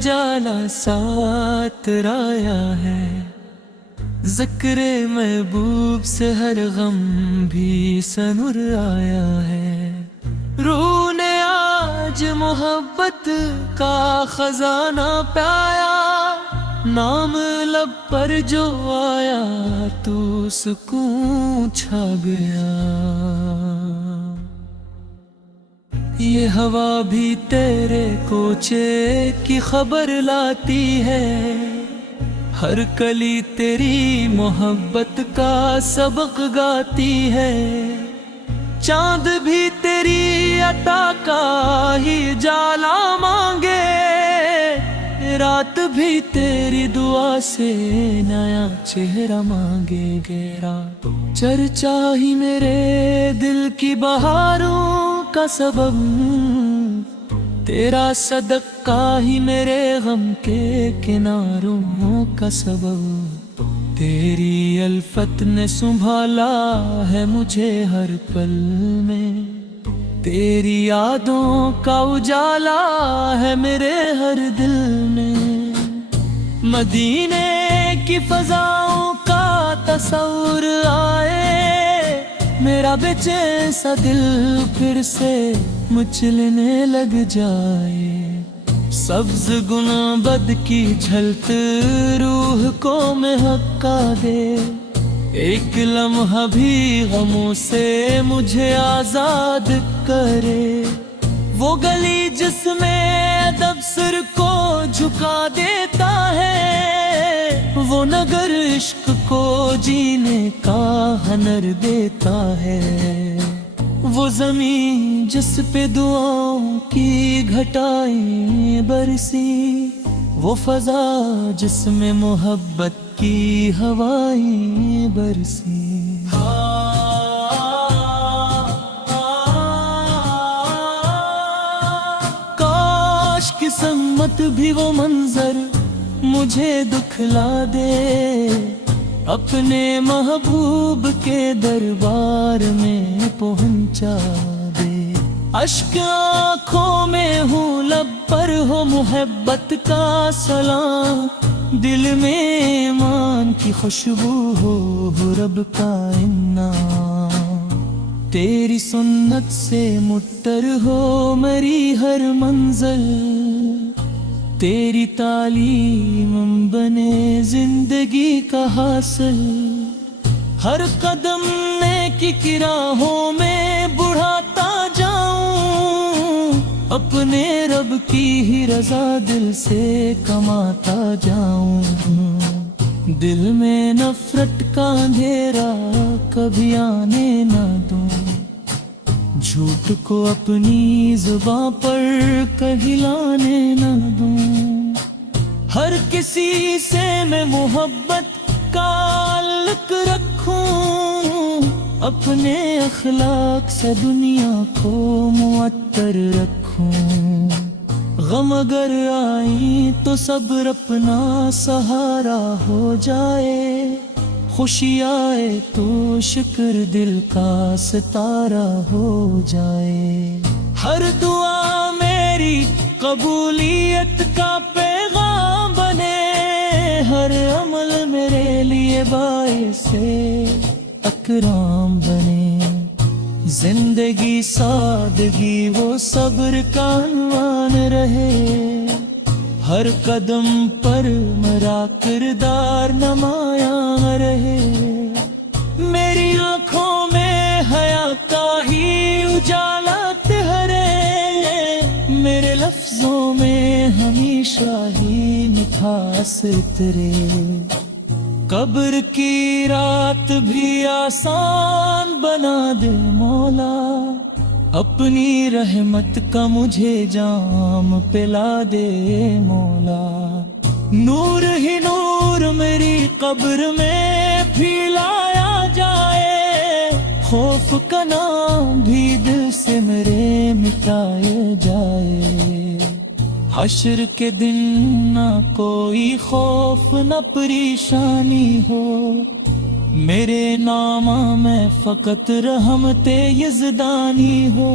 اجالا ساتھ رایا ہے، ذکر محبوب سے ہر غم بھی سنور آیا ہے۔ روح نے آج محبت کا خزانہ پایا، نام لب پر جو آیا تو سکون چھا گیا۔ یہ ہوا بھی تیرے کوچے کی خبر لاتی ہے، ہر کلی تیری محبت کا سبق گاتی ہے۔ چاند بھی تیری عطا کا ہی جالا مانگے، رات بھی تیری دعا سے نیا چہرہ مانگے گے۔ چرچا ہی میرے دل کی بہاروں کا سبب، تیرا صدقہ ہی میرے غم کے کناروں کا سبب۔ تیری الفت نے سنبھالا ہے مجھے ہر پل میں، تیری یادوں کا اجالا ہے میرے ہر دل میں۔ مدینے کی فضاؤں کا تصور آئے، میرا بے چین سا دل پھر سے مچلنے لگ جائے۔ سبز گنبد کی جھلک روح کو مہکا دے، ایک لمحہ بھی غموں سے مجھے آزاد کرے۔ وہ گلی جس میں ادب سر کو جھکا دیتا ہے، وہ نگر عشق کو جینے کا ہنر دیتا ہے۔ وہ زمین جس پہ دعاؤں کی گھٹائیں برسی، وہ فضا جس میں محبت کی ہوائیں برسی۔ کاش قسمت بھی وہ منظر مجھے دکھلا دے، اپنے محبوب کے دربار میں پہنچا دے۔ اشک آنکھوں میں ہوں لب پر ہو محبت کا سلام، دل میں ایمان کی خوشبو ہو رب کا انعام۔ تیری سنت سے متر ہو میری ہر منزل، تیری تعلیم بنے زندگی کا حاصل۔ ہر قدم نیکی کی راہوں میں بڑھاتا جاؤں، اپنے رب کی ہی رضا دل سے کماتا جاؤں۔ دل میں نفرت کا اندھیرا کبھی آنے نہ دوں، جھوٹ کو اپنی زباں پر کہلانے نہ دوں۔ ہر کسی سے میں محبت کا تعلق رکھوں، اپنے اخلاق سے دنیا کو معطر رکھوں۔ غم اگر آئیں تو صبر اپنا سہارا ہو جائے، خوشی آئے تو شکر دل کا ستارہ ہو جائے۔ ہر دعا میری قبولیت کا پیغام بنے، ہر عمل میرے لیے باعث اکرام بنے۔ زندگی سادگی وہ صبر کا عنوان رہے، ہر قدم پر میرا کردار نمایاں رہے۔ میری آنکھوں میں حیا کا ہی اجالا تہرے، میرے لفظوں میں ہمیشہ ہی مٹھاس اترے۔ قبر کی رات بھی آسان بنا دے مولا، اپنی رحمت کا مجھے جام پلا دے مولا۔ نور ہی نور میری قبر میں پھیلایا جائے، خوف کا نام بھی دل سے میرے مٹائے جائے۔ حشر کے دن نہ کوئی خوف نہ پریشانی ہو، میرے نامہ میں فقط رحمت یزدانی ہو۔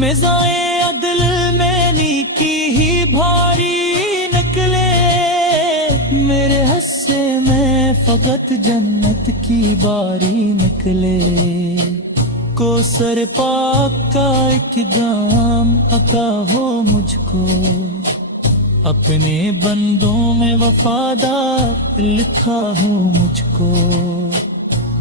میزائے عدل میں نیکی ہی بھاری فقط جنت کی باری نکلے، کوثر پاک کا ایک جام عطا ہو مجھ کو، اپنے بندوں میں وفادار لکھا ہو مجھ کو،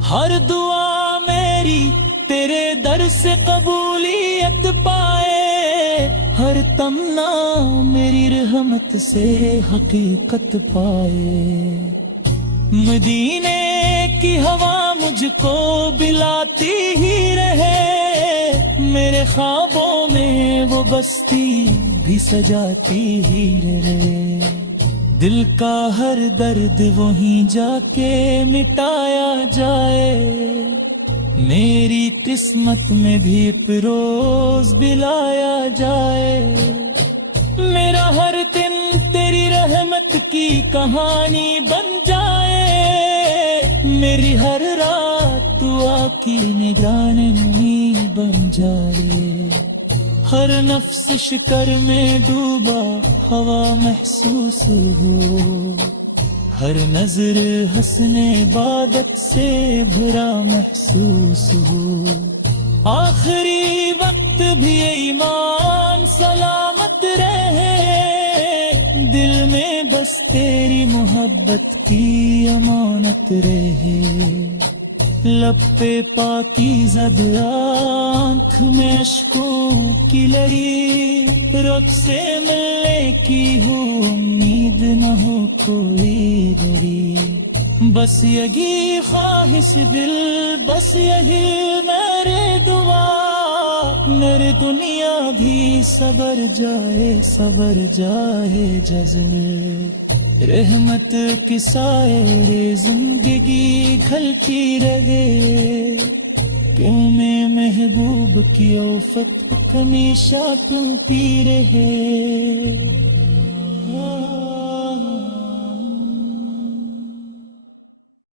ہر دعا میری تیرے در سے قبولیت پائے، ہر تمنا میری رحمت سے حقیقت پائے، مدینے کی ہوا مجھ کو بلاتی ہی رہے، میرے خوابوں میں وہ بستی بھی سجاتی ہی رہے، دل کا ہر درد وہیں جا کے مٹایا جائے، میری قسمت میں بھی ایک روز بلایا جائے، میرا ہر دن تیری رحمت کی کہانی بن جائے، میری ہر رات دعا کی نگرانی بن جائے، ہر نفس شکر میں ڈوبا ہوا محسوس ہو، ہر نظر حسن عبادت سے بھرا محسوس ہو، آخری وقت بھی ایمان سلامت رہے، دل میں بس تیری محبت کی امانت رہے، لب پہ پاکیزہ آنکھ میں اشکوں کی لری، رب سے ملنے کی ہو امید نہ ہو کوئی دری، بس یہی خواہش دل، بس یہی میرے دعا، میرے دنیا بھی سبر جائے جزل، رحمت کی سائے زندگی گھلتی رہے، کیوں میں محبوب کی اوفت ہمیشہ تم پی رہے۔